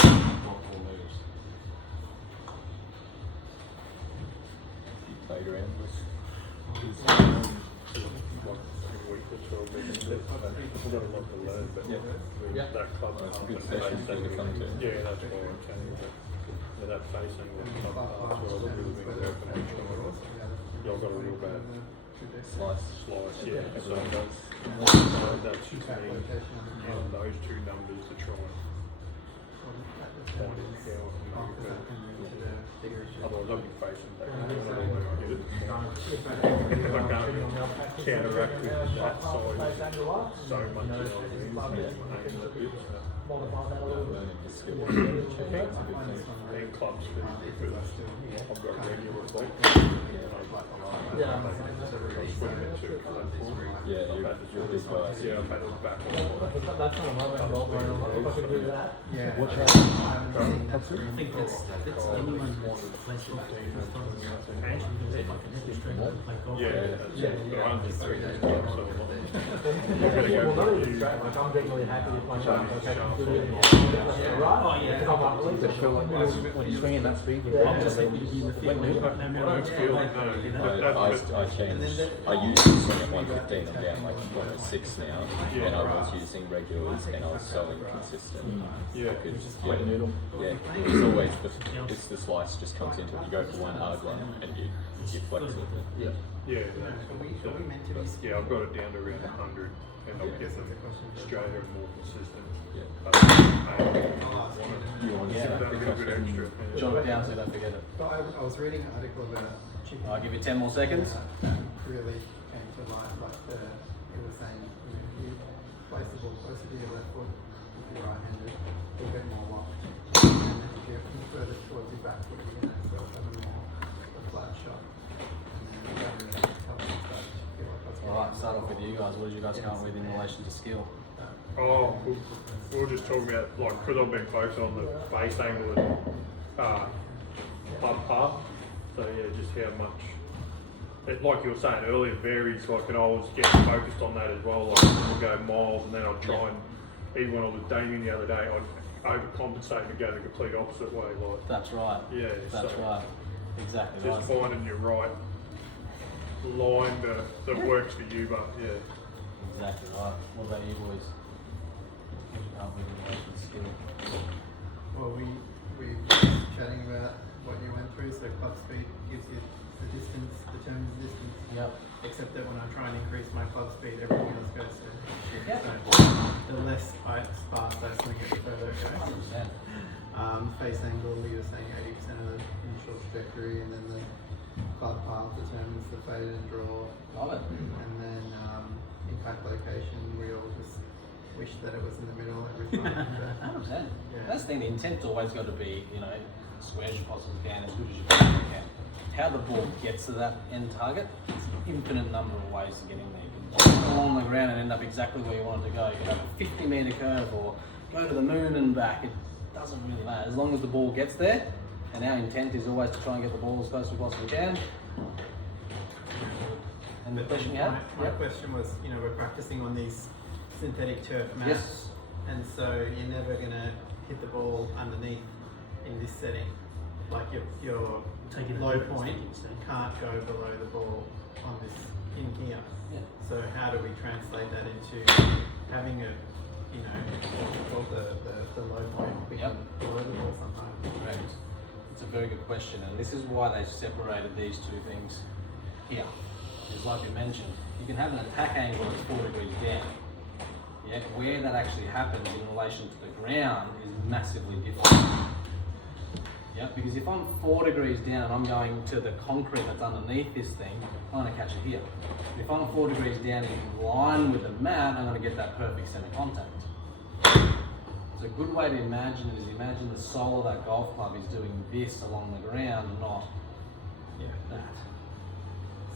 block or moves. You played around with Yeah. That club that's a good session for you to come to. Yeah, that's why I'm saying that facing the club pass where I was really being there for each one. Y'all got a real bad Slice. yeah. So Everyone does. that's just me using those two numbers to try and find out how I can make it better. Otherwise I'll be facing back and I don't know get it. I can't counteract with that size so much that I was aiming at it. Learning the skill of the check, that's a good thing. And club speed because I've got regular block. Yeah. Yeah, you're a big guy. Yeah, I've had to back off. That's not my main goal, Brian. If I could do that. Yeah. Watch out. I think that's anyone who plays golf first time in the match because if I can hit the string and play golf. Yeah, that's it. But I only 3 days so Well, not even straight. Like I'm genuinely happy with my shot. Okay, I'm good at it. Right? Oh, yeah. Because I'm unbelievable. Does it feel like when you're swinging that speed? I'm just happy to be in the field. No matter which field I play, you know. I changed. I used to swing at 115. I'm down like 106 now, and I was using regulars, and I was so inconsistent. Yeah. Yeah, it's always it's the slice just comes into it. You go for one hard one, and you flex with it. Yeah. Yeah, Are we meant to be yeah, I've got it down to around 100, and I'll get it straighter and more consistent. Yeah. You want to that little bit extra. Jot it down so you don't forget it. I was reading an article about chicken. I'll give you 10 more seconds. That really came to life. Like it was saying, you place the ball closer to your left foot if you're right-handed, you'll get more loft. And then if you're further towards your back foot, you're going to have a flat shot. And then that really helps you start to feel like that's Alright, start off with you guys. What did you guys come up with in relation to skill? Oh, we were just talking about, like, because I've been focusing on the face angle and club path. So, yeah, just how much, like you were saying earlier, varies. Like, and I was getting focused on that as well. Like, we'll go miles and then I'll try and, even when I was with Damien the other day, I'd overcompensate and go the complete opposite way. Like, That's right. yeah, That's so right. Exactly just right. finding your right line that works for you, but yeah. Exactly right. What about you boys? What did you come up with in relation to skill? Well, we were chatting about what you went through. So club speed gives you the distance, determines the distance. Yep. Except that when I try and increase my club speed, everything else goes to shit. Yep. So the less fast I swing it, the further it goes. 100%. Face angle, you were saying 80% of the initial trajectory, and then the club path determines the fade and draw. Love it. And then impact location, we all just wish that it was in the middle every time. 100%. Yeah. That's the thing, the intent's always got to be, as square as you possibly can, as good as you possibly can. How the ball gets to that end target, it's an infinite number of ways to get in there. You can go along the ground and end up exactly where you want it to go. You can have a 50-metre curve or go to the moon and back. It doesn't really matter. As long as the ball gets there, and our intent is always to try and get the ball as close as we possibly can. And the question you had? My question was, we're practicing on these synthetic turf mats. Yes. And so you're never going to hit the ball underneath in this setting. Like your Taking low a point stepping stone. can't go below the ball on this in here. Yeah. So how do we translate that into having a you know, or the low point become below the ball sometimes. Correct. It's a very good question, and this is why they separated these two things here. It's like you mentioned, you can have an attack angle that's 4 degrees down. Yeah, where that actually happens in relation to the ground is massively different. Yeah, because if I'm 4 degrees down and I'm going to the concrete that's underneath this thing, I'm going to catch it here. If I'm 4 degrees down in line with the mat, I'm going to get that perfect center contact. So a good way to imagine it is imagine the sole of that golf club is doing this along the ground, not that.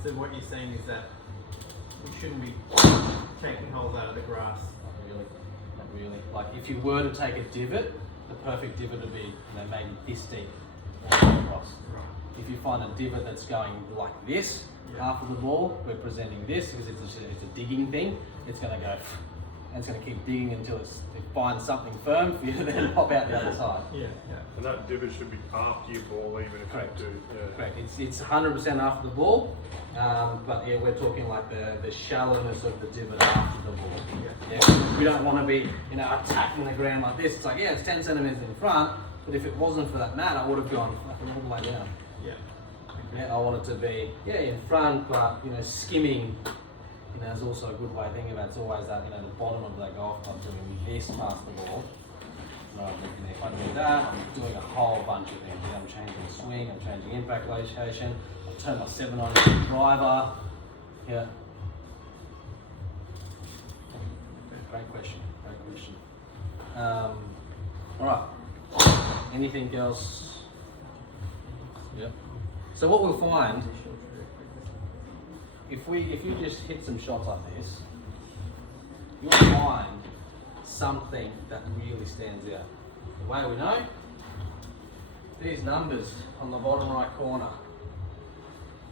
So what you're saying is that we shouldn't be taking holes out of the grass. Not really. Like if you were to take a divot, the perfect divot would be maybe this deep all the way across. Right. If you find a divot that's going like this, half of the ball, we're presenting this because it's a digging thing. It's going to go, and it's going to keep digging until it finds something firm for you to then pop out the other side. Yeah. And that divot should be after your ball, even if Correct. you do. Yeah. Correct. It's 100% after the ball, but yeah, we're talking like the shallowness of the divot after the ball. Yeah. We don't want to be, attacking the ground like this. It's like, yeah, it's 10 centimeters in front, but if it wasn't for that mat, I would have gone fucking all the way down. Yeah. Yeah, I want it to be, in front, but, skimming. There's also a good way of thinking about it. It's always that, the bottom of that golf club doing this past the ball. Right, if I do that, I'm doing a whole bunch of things. I'm changing the swing, I'm changing impact location, I'll turn my 7 on into the driver. Yeah. Great question. Alright. Anything else? Yep. So what we'll find, if you just hit some shots like this, you'll find something that really stands out. The way we know, these numbers on the bottom right corner.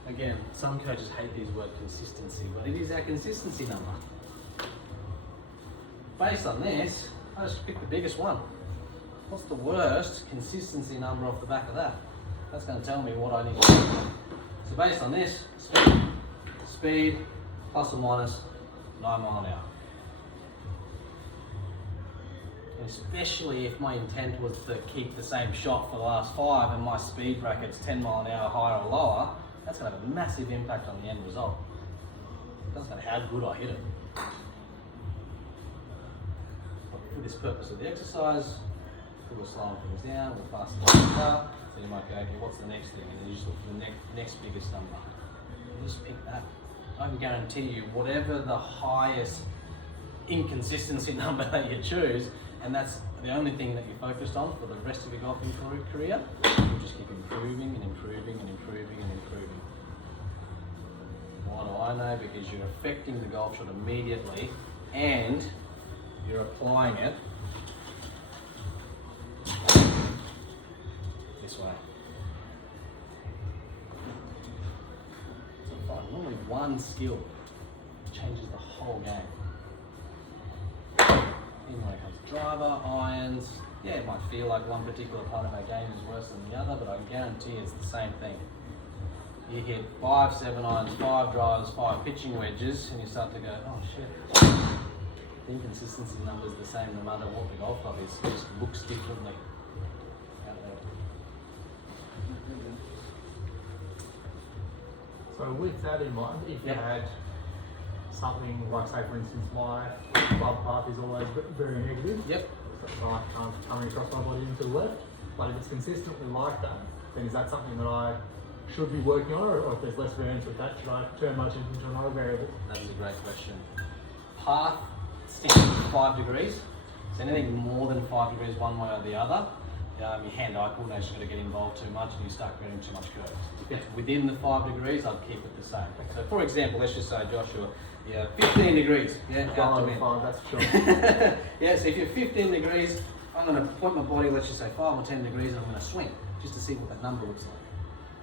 Again, some coaches hate these word consistency, but it is our consistency number. Based on this, I just picked the biggest one. What's the worst consistency number off the back of that? That's going to tell me what I need to do. So based on this, speed plus or minus 9 mile an hour. Especially if my intent was to keep the same shot for the last 5 and my speed bracket's 10 mile an hour higher or lower, that's going to have a massive impact on the end result. It doesn't matter how good I hit it. But for this purpose of the exercise, we're slowing things down, we're fastening things up. So you might go, okay, what's the next thing? And then you just look for the next biggest number. You just pick that. I can guarantee you, whatever the highest inconsistency number that you choose, and that's the only thing that you're focused on for the rest of your golfing career, you'll just keep improving and improving and improving and improving. Why do I know? Because you're affecting the golf shot immediately and you're applying it this way. So normally one skill changes the whole game. Even when it comes to driver, irons, it might feel like one particular part of our game is worse than the other, but I guarantee it's the same thing. You hit 5 7-irons, 5 drivers, 5 pitching wedges, and you start to go, oh shit. The inconsistency number is the same no matter what the golf club is, it just looks differently out there. So with that in mind, if you had something like, say for instance, my club path is always very negative. Yep. So I can't coming across my body into the left. But if it's consistently like that, then is that something that I should be working on, or if there's less variance with that, should I turn my attention to another variable? That is a great question. Path sticks to 5 degrees. So anything more than 5 degrees one way or the other, your hand-eye coordination is going to get involved too much and you start getting too much curves. If it's within the 5 degrees, I'd keep it the same. So for example, let's just say, Joshua, you're 15 degrees, out to in. 5, that's sure. So if you're 15 degrees, I'm going to point my body, let's just say 5 or 10 degrees, and I'm going to swing, just to see what that number looks like.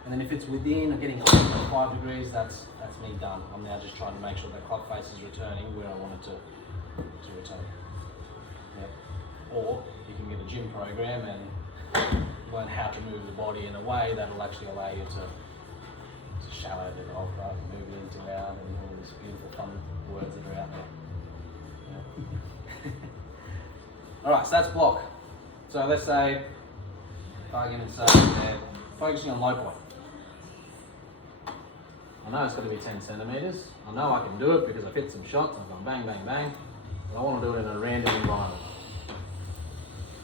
And then if it's within or getting close to 5 degrees, that's me done. I'm now just trying to make sure that club face is returning where I want it to return. Or you can get a gym program and learn how to move the body in a way that will actually allow you to shallow the golf rather than move it into out and all these beautiful fun words that are out there. Alright, so that's block. So let's say, for argument's sake, they're focusing on low point. I know it's got to be 10 centimetres. I know I can do it because I've hit some shots, I've gone bang, bang, bang. But I want to do it in a random environment.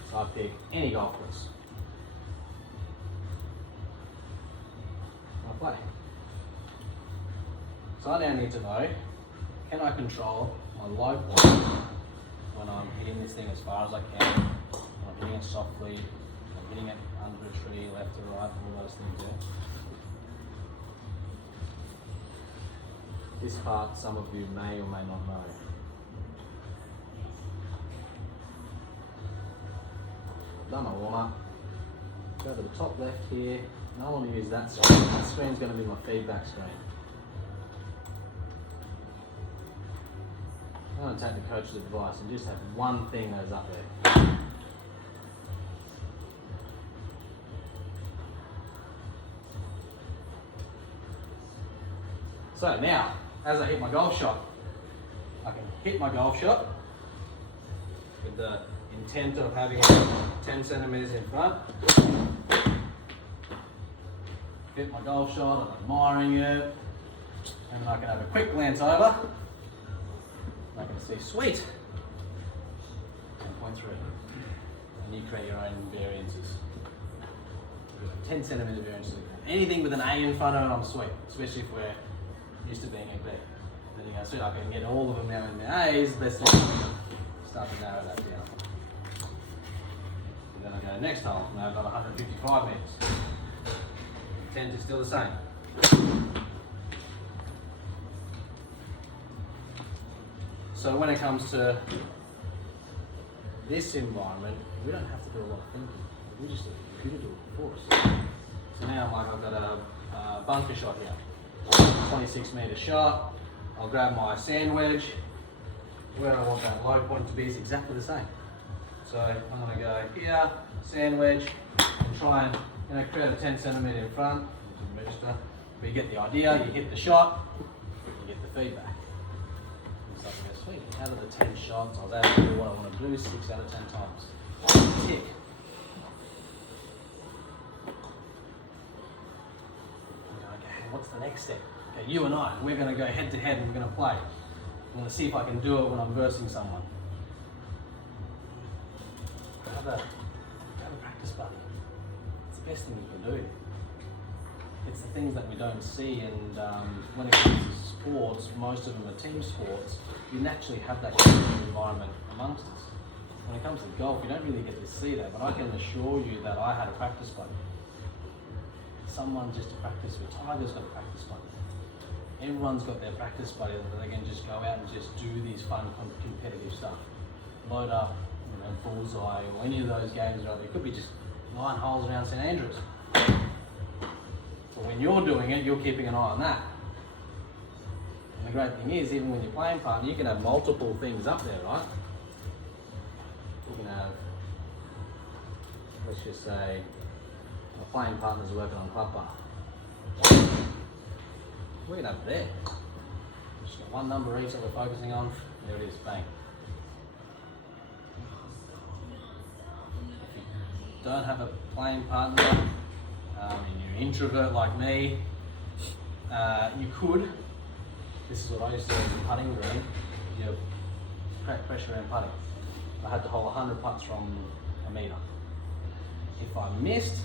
So I pick any golf course. I play. So I now need to know, can I control my low point when I'm hitting this thing as far as I can? I'm hitting it softly, I'm hitting it under a tree, left to right, all those things there. This part some of you may or may not know. Done my warm up. Go to the top left here. And I want to use that screen. That screen's going to be my feedback screen. I'm going to take the coach's advice and just have one thing that is up there. So now, as I hit my golf shot, I can hit my golf shot with the intent of having it 10 centimetres in front. Hit my golf shot, I'm admiring it, and then I can have a quick glance over. I can see, sweet, 10.3. And you create your own variances. 10 centimetre variances. Anything with an A in front of it, I'm sweet, especially if we're used to being a B. Then you go, sweet, I can get all of them now in the A's, let's start to narrow that down. And then I go next hole, now I've got 155 metres. 10 is still the same. So when it comes to this environment, we don't have to do a lot of thinking. We just let the computer do it for us. So now I've got a bunker shot here. 26 metre shot. I'll grab my sand wedge. Where I want that low point to be is exactly the same. So I'm going to go here, sand wedge, and try and create a 10 centimetre in front. Register. But you get the idea, you hit the shot, you get the feedback. And so I go, sweet, out of the 10 shots, I was able to do what I want to do 6 out of 10 times. Tick. Okay, what's the next step? Okay, you and I, we're going to go head to head and we're going to play. I'm going to see if I can do it when I'm versing someone. Have a practice buddy. It's the best thing you can do. It's the things that we don't see, and when it comes to sports, most of them are team sports, you naturally have that kind of environment amongst us. When it comes to golf, you don't really get to see that, but I can assure you that I had a practice buddy. Someone just to practice with. Tiger's got a practice buddy. Everyone's got their practice buddy that they can just go out and just do these fun competitive stuff. Load up, Bullseye, or any of those games. It could be just 9 holes around St Andrews. But when you're doing it, you're keeping an eye on that. And the great thing is, even when you're playing partner, you can have multiple things up there, right? You can have, let's just say, my playing partner's working on club par. We can have it there. Just got one number each that we're focusing on. There it is, bang. If you don't have a playing partner, and you're an introvert like me, you could, this is what I used to do in putting green, you create pressure around putting. I had to hold 100 putts from a metre. If I missed,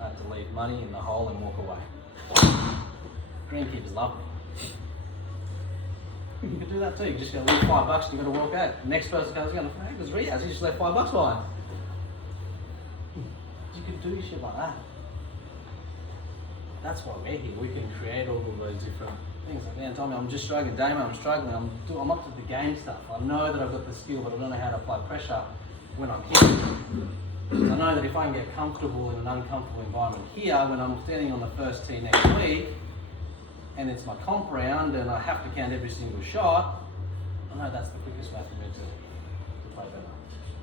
I had to leave money in the hole and walk away. Greenkeepers love me. You can do that too. You just got to leave $5 and you've got to walk out. The next person comes in, hey, it was Riaz, he just left $5 behind. You can do shit like that. That's why we're here. We can create all of those different things. Like, man, Tommy, I'm just struggling. Damon, I'm struggling. I'm up to the game stuff. I know that I've got the skill, but I don't know how to apply pressure when I'm here. Because I know that if I can get comfortable in an uncomfortable environment here, when I'm standing on the first tee next week, and it's my comp round, and I have to count every single shot, I know that's the quickest way for me to play better.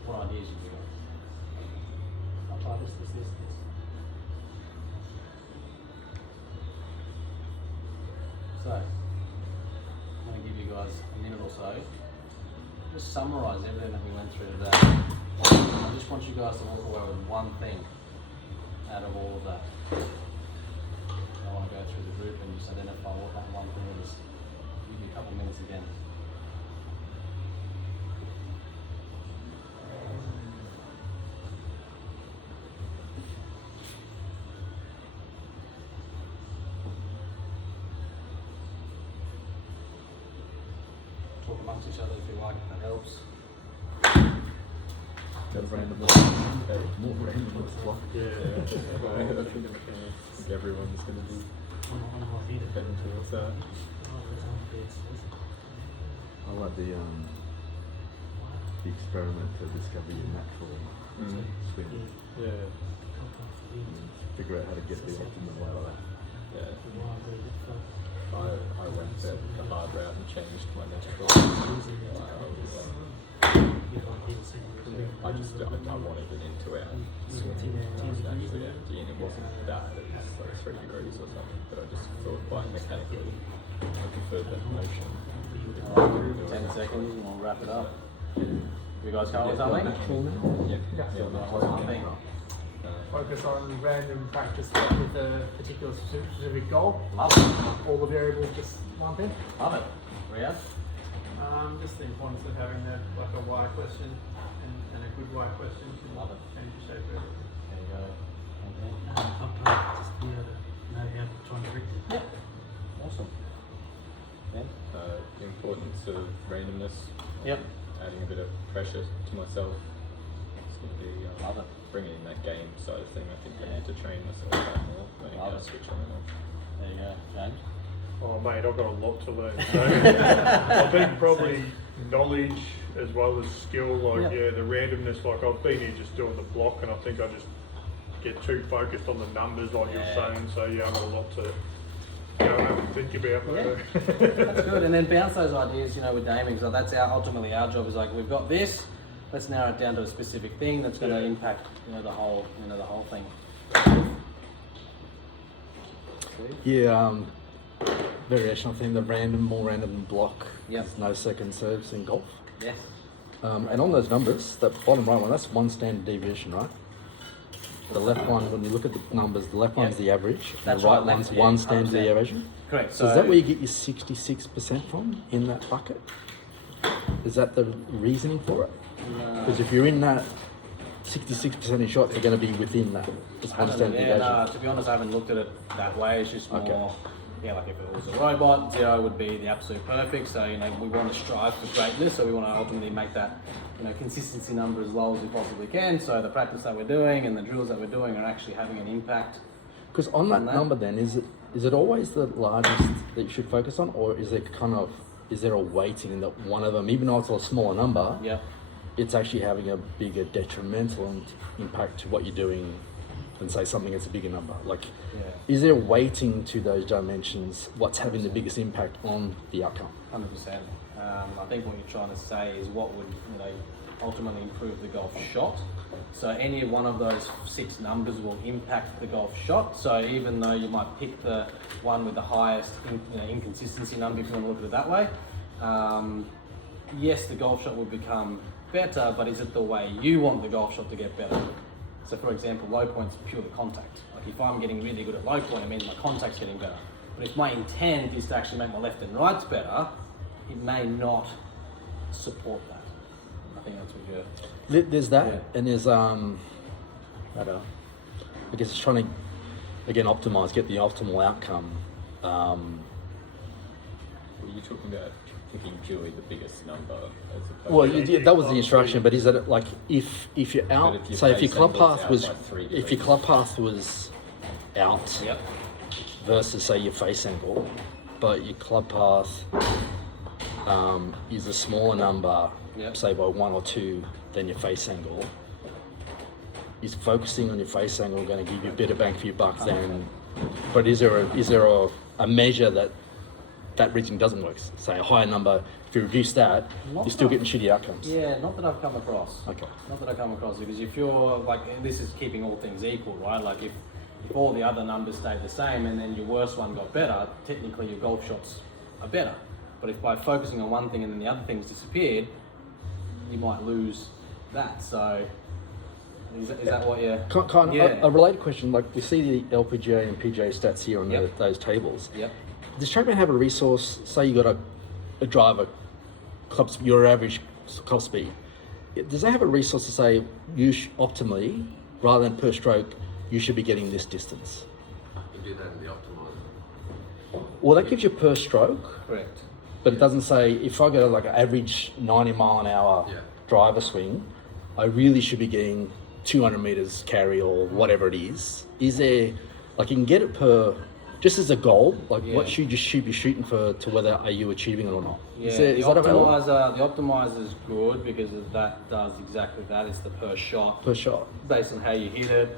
What ideas have you got? I'll try this. So, I'm going to give you guys a minute or so. just summarise everything that we went through today. I just want you guys to walk away with one thing out of all of that. I want to go through the group and just identify what that one thing is. Give you a couple minutes again. Talk amongst each other if you like, if that helps. More random block. Yeah, I think everyone's going to be heading towards that. I like the experiment to discover your natural swing. Yeah, Figure out how to get the optimal way of that. yeah. I went the hard route and changed my natural. I wanted an into out swing. I was actually empty and it wasn't that, it was like 3 degrees or something, but I just thought biomechanically I preferred that motion. 10 seconds and we'll wrap it up. You guys come up with something? What's one thing? Focus on random practice with a particular specific goal. Love it. All the variables, just one thing. Love it. Riyadh? Just the importance of having a why question and a good why question can Love it. change the shape of it. There you go. Okay. Just be able to know how to try and correct it. Yep. Awesome. Ben? The importance of randomness, Yep. adding a bit of pressure to myself. It's going to be Love it. bringing in that game side of thing. I think I need to train myself a bit more, learning how to switch on and off. There you go. James? Oh mate, I've got a lot to learn. So I think probably knowledge as well as skill. Like the randomness. Like I've been here just doing the block, and I think I just get too focused on the numbers, like you're saying. So I've got a lot to go home and think about. That's good. And then bounce those ideas, with Damien. So that's ultimately our job. Is like we've got this. Let's narrow it down to a specific thing that's going to impact, the whole thing. Yeah, variational thing, the more random block. Yep. There's no second serves in golf. Yes. And on those numbers, that bottom right one, that's one standard deviation, right? The left one, when you look at the numbers, the left one's the average, and That's the right right, one's left, one standard 100%. deviation. Correct. So is that where you get your 66% from, in that bucket? Is that the reasoning for it? Because if you're in that 66% of shots are going to be within that. It's one standard deviation. To be honest, I haven't looked at it that way. It's just more, like if it was a robot, 0 would be the absolute perfect. So, we want to strive for greatness. So we want to ultimately make that, consistency number as low as we possibly can. So the practice that we're doing and the drills that we're doing are actually having an impact. Because on that number then, is it always the largest that you should focus on, or is there a weighting that one of them, even though it's a smaller number, it's actually having a bigger detrimental impact to what you're doing than say something that's a bigger number? Is there weighting to those dimensions? What's having the biggest impact on the outcome? 100%. I think what you're trying to say is what would ultimately improve the golf shot. So any one of those 6 numbers will impact the golf shot. So even though you might pick the one with the highest inconsistency number, if you want to look at it that way, yes, the golf shot will become better, but is it the way you want the golf shot to get better? So for example, low point's purely contact. Like if I'm getting really good at low point, it means my contact's getting better. But if my intent is to actually make my left and rights better, it may not support that. I think that's what you're... There's that, and there's I guess it's trying to again optimize, get the optimal outcome. Were you talking about picking purely the biggest number as opposed Well, that was the instruction, but is it like if you're out, But if your say if your face club angle's path out was by 3 if your degrees. club path was out Yep. versus say your face angle, but your club path is a smaller number, say by 1 or 2 than your face angle, is focusing on your face angle going to give you a bit of bang for your buck then? But is there a measure that reaching doesn't work? Say a higher number, if you reduce that, you're still getting shitty outcomes. Yeah, not that I've come across. Okay. Not that I've come across, because if you're this is keeping all things equal, right? Like if all the other numbers stayed the same and then your worst one got better, technically your golf shots are better. But if by focusing on one thing and then the other things disappeared, you might lose that. So is that what you're? Kind Yeah. a related question, like we see the LPGA and PGA stats here on Yep. those tables. Yep. Does TrackMan have a resource, say you got a driver, your average club speed, does that have a resource to say optimally, rather than per stroke, you should be getting this distance? You do that in the optimizer. Well, that gives you per stroke, Correct. but it doesn't say if I go like an average 90 mile an hour Yeah. driver swing, I really should be getting 200 meters carry or whatever it is. Is there, like, you can get it per, just as a goal, like what Yeah. should you should be shooting for to whether are you achieving it or not? Yeah, Is that available? the optimizer is good because that does exactly that. It's the per shot. Per shot? Based on how you hit it,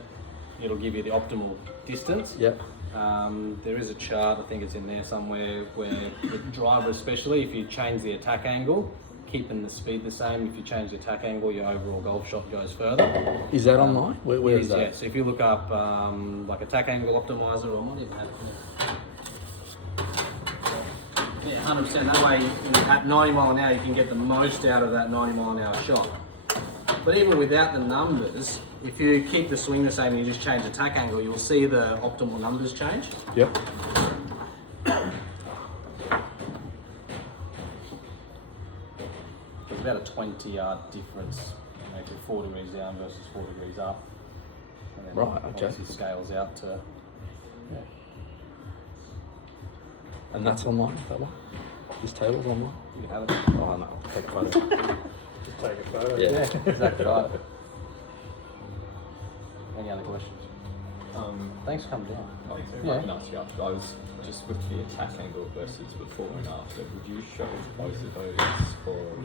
it'll give you the optimal distance. Yeah. There is a chart, I think it's in there somewhere, where the driver especially, if you change the attack angle, keeping the speed the same, if you change the attack angle, your overall golf shot goes further. Is that online? Where It is that? Yeah, so if you look up like attack angle optimizer, or I might even have it here. Yeah, 100%. That way, at 90 mile an hour, you can get the most out of that 90 mile an hour shot. But even without the numbers, if you keep the swing the same and you just change attack angle, you'll see the optimal numbers change. Yep. It's about a 20-yard difference, maybe 4 degrees down versus 4 degrees up. And then Right, okay. obviously scales out to. Yeah. And that's online, that one? This table's online? You can have it. Oh no, I'll take a photo. Just take a photo. Yeah. Exactly right. Any other questions? Thanks for coming down. I can ask you after. I was just with the attack angle versus before and after. Would you show both of those for